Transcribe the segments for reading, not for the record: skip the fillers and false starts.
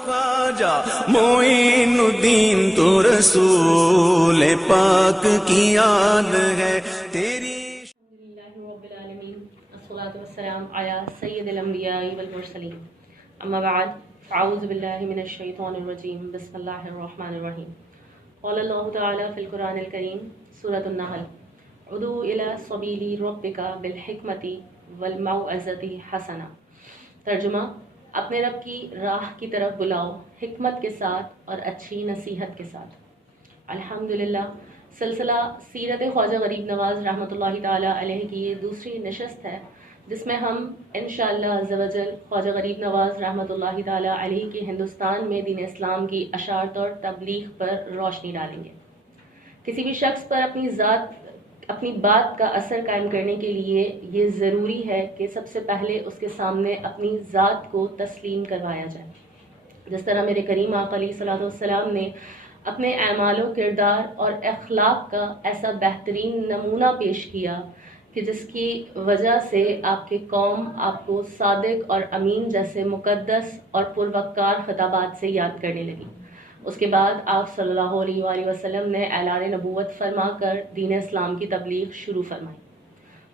ख्वाजा मोइन उद्दीन तो रसूल पाक की याद है तेरी। अस्सलातु वस्सलाम अला सय्यिदिल अंबिया वल मुरसलीन अम्मा बाद अऊज़ु बिल्लाहि मिनश शैतानिर रजीम बिस्मिल्लाहिर रहमानिर रहीम। क़ाल अल्लाहु तआला फ़िल क़ुरानिल करीम सूरतुन नहल उदू इला सबीली रब्बिका बिल हिकमति वल मौइज़ति हसना। तर्जुमा, अपने रब की राह की तरफ बुलाओ हिकमत के साथ और अच्छी नसीहत के साथ। अल्हम्दुलिल्लाह, सिलसिला सीरत ख्वाजा गरीब नवाज़ रहमतुल्लाहि ताला अलैह की ये दूसरी नशस्त है जिसमें हम इंशाअल्लाह अज़्ज़ व जल ख्वाजा गरीब नवाज़ रहमतुल्लाहि ताला अलैह के हिंदुस्तान में दीन इस्लाम की अशारत और तबलीग पर रोशनी डालेंगे। किसी भी शख्स पर अपनी बात का असर कायम करने के लिए ये ज़रूरी है कि सबसे पहले उसके सामने अपनी ज़ात को तस्लीम करवाया जाए। जिस तरह मेरे करीम आका अलैहिस्सलातु वस्सलाम ने अपने अमाल किरदार और अखलाक का ऐसा बेहतरीन नमूना पेश किया कि जिसकी वजह से आपके कौम आपको सादिक और अमीन जैसे मुकद्दस और पुरवक्कार खिताबात से याद करने लगी। उसके बाद आप सल्लल्लाहु अलैहि वसल्लम ने ऐलान नबूवत फरमाकर दीन इस्लाम की तबलीग शुरू फरमाई।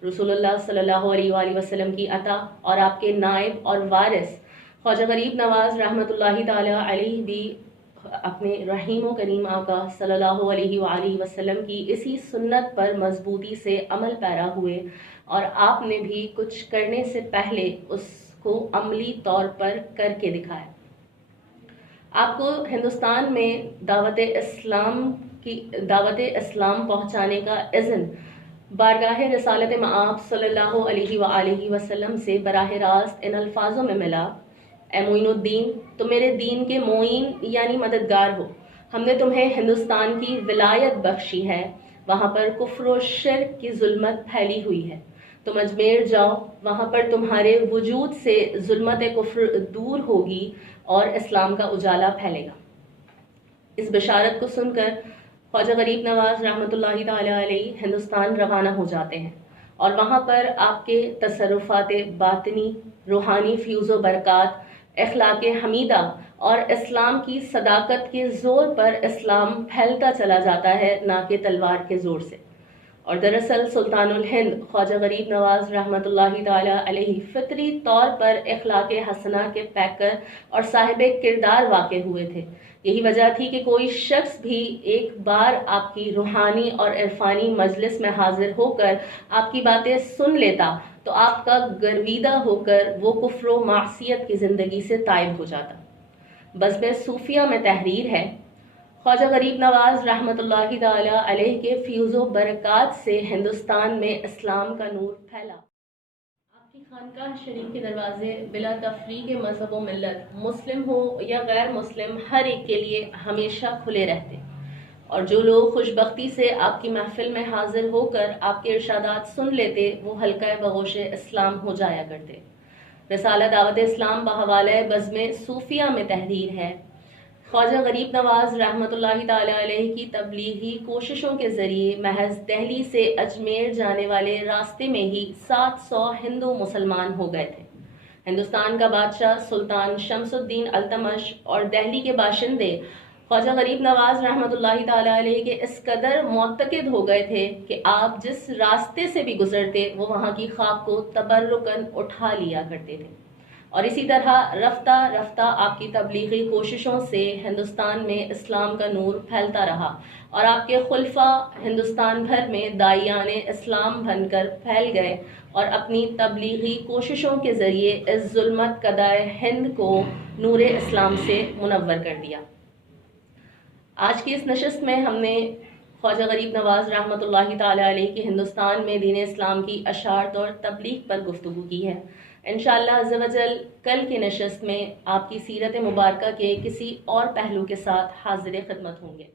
रसूलुल्लाह सल्लल्लाहु अलैहि वसल्लम की अता और आपके नायब और वारिस ख्वाजा गरीब नवाज़ रहमतुल्लाहि ताला अलैह भी अपने रहीम करीम आका सल्लल्लाहु अलैहि वसल्लम की इसी सुन्नत पर मजबूती से अमल पैरा हुए और आपने भी कुछ करने से पहले उसको अमली तौर पर करके दिखाया। आपको हिंदुस्तान में दावत इस्लाम पहुंचाने का इज़्न बारगाह रिसालत मआब सल्लल्लाहु अलैहि वसल्लम से बराह रास्त इन अल्फाजों में मिला, ए मोइनुद्दीन, तुम मेरे दीन के मोइन यानी मददगार हो। हमने तुम्हें हिंदुस्तान की विलायत बख्शी है, वहाँ पर कुफ्र और शिर्क की जुल्मत फैली हुई है। तुम अजमेर जाओ, वहाँ पर तुम्हारे वजूद से जुल्मत कुफ्र दूर होगी और इस्लाम का उजाला फैलेगा। इस बशारत को सुनकर ख्वाजा गरीब नवाज़ रहमतुल्लाहि ताला अलैह हिंदुस्तान रवाना हो जाते हैं और वहाँ पर आपके तसर्रुफ़ात बातिनी, रूहानी फ्यूज़ो बरक़ात, अखलाक हमीदा और इस्लाम की सदाकत के ज़ोर पर इस्लाम फैलता चला जाता है, ना कि तलवार के ज़ोर से। और दरअसल सुल्तानुल हिंद ख्वाजा गरीब नवाज़ रहमतुल्लाहि ताला अलैह फितरी तौर पर अखलाक हसना के पैकर और साहिब किरदार वाक़े हुए थे। यही वजह थी कि कोई शख्स भी एक बार आपकी रूहानी और इरफानी मजलिस में हाजिर होकर आपकी बातें सुन लेता तो आपका गर्विदा होकर वो कुफ्र व मासियत की ज़िंदगी से तायब हो जाता। बज़्म सूफिया में तहरीर है, ख्वाजा गरीब नवाज़ रहमतुल्लाहि ताला अलैह के फ्यूज़ो बरक़ात से हिंदुस्तान में इस्लाम का नूर फैला। आपकी खानकाह शरीफ के दरवाजे बिला तफरीक मज़हब व मिल्लत, मुस्लिम हो या गैर मुस्लिम, हर एक के लिए हमेशा खुले रहते और जो लोग खुशबख्ती से आपकी महफिल में हाजिर होकर आपके इरशादात सुन लेते वो हल्का बगोश इस्लाम हो जाया करते। रिसाला दावत इस्लाम बहवाले बज़्म सूफिया में तहरीर है, ख्वाजा गरीब नवाज़ रहमतुल्लाहि ताला अलैह की तबलीगी कोशिशों के ज़रिए महज दिल्ली से अजमेर जाने वाले रास्ते में ही 700 हिंदू मुसलमान हो गए थे। हिंदुस्तान का बादशाह सुल्तान शमसुद्दीन अल्तमश और दिल्ली के बाशिंदे ख्वाजा गरीब नवाज़ रहमतुल्लाहि ताला अलैह के इस कदर मुअत्तक़िद हो गए थे कि आप जिस रास्ते से भी गुजरते वो वहाँ की खाक को तबर्रुकन उठा लिया करते थे। और इसी तरह रफ्ता रफ्ता आपकी तबलीगी कोशिशों से हिंदुस्तान में इस्लाम का नूर फैलता रहा और आपके खुलफा हिंदुस्तान भर में दाइयान इस्लाम बनकर फैल गए और अपनी तबलीगी कोशिशों के ज़रिए इस जुल्मत कदाए हिंद को नूर इस्लाम से मुनव्वर कर दिया। आज की इस नशस्त में हमने ख्वाजा गरीब नवाज़ रहमतुल्लाहि ताला अलैह के हिंदुस्तान में दीन इस्लाम की अशारत और तबलीग पर गुफ्तगू की है। इंशाअल्लाह अज़्ज़ व जल कल की नशस्त में आपकी सीरत मुबारका के किसी और पहलू के साथ हाज़िर खिदमत होंगे।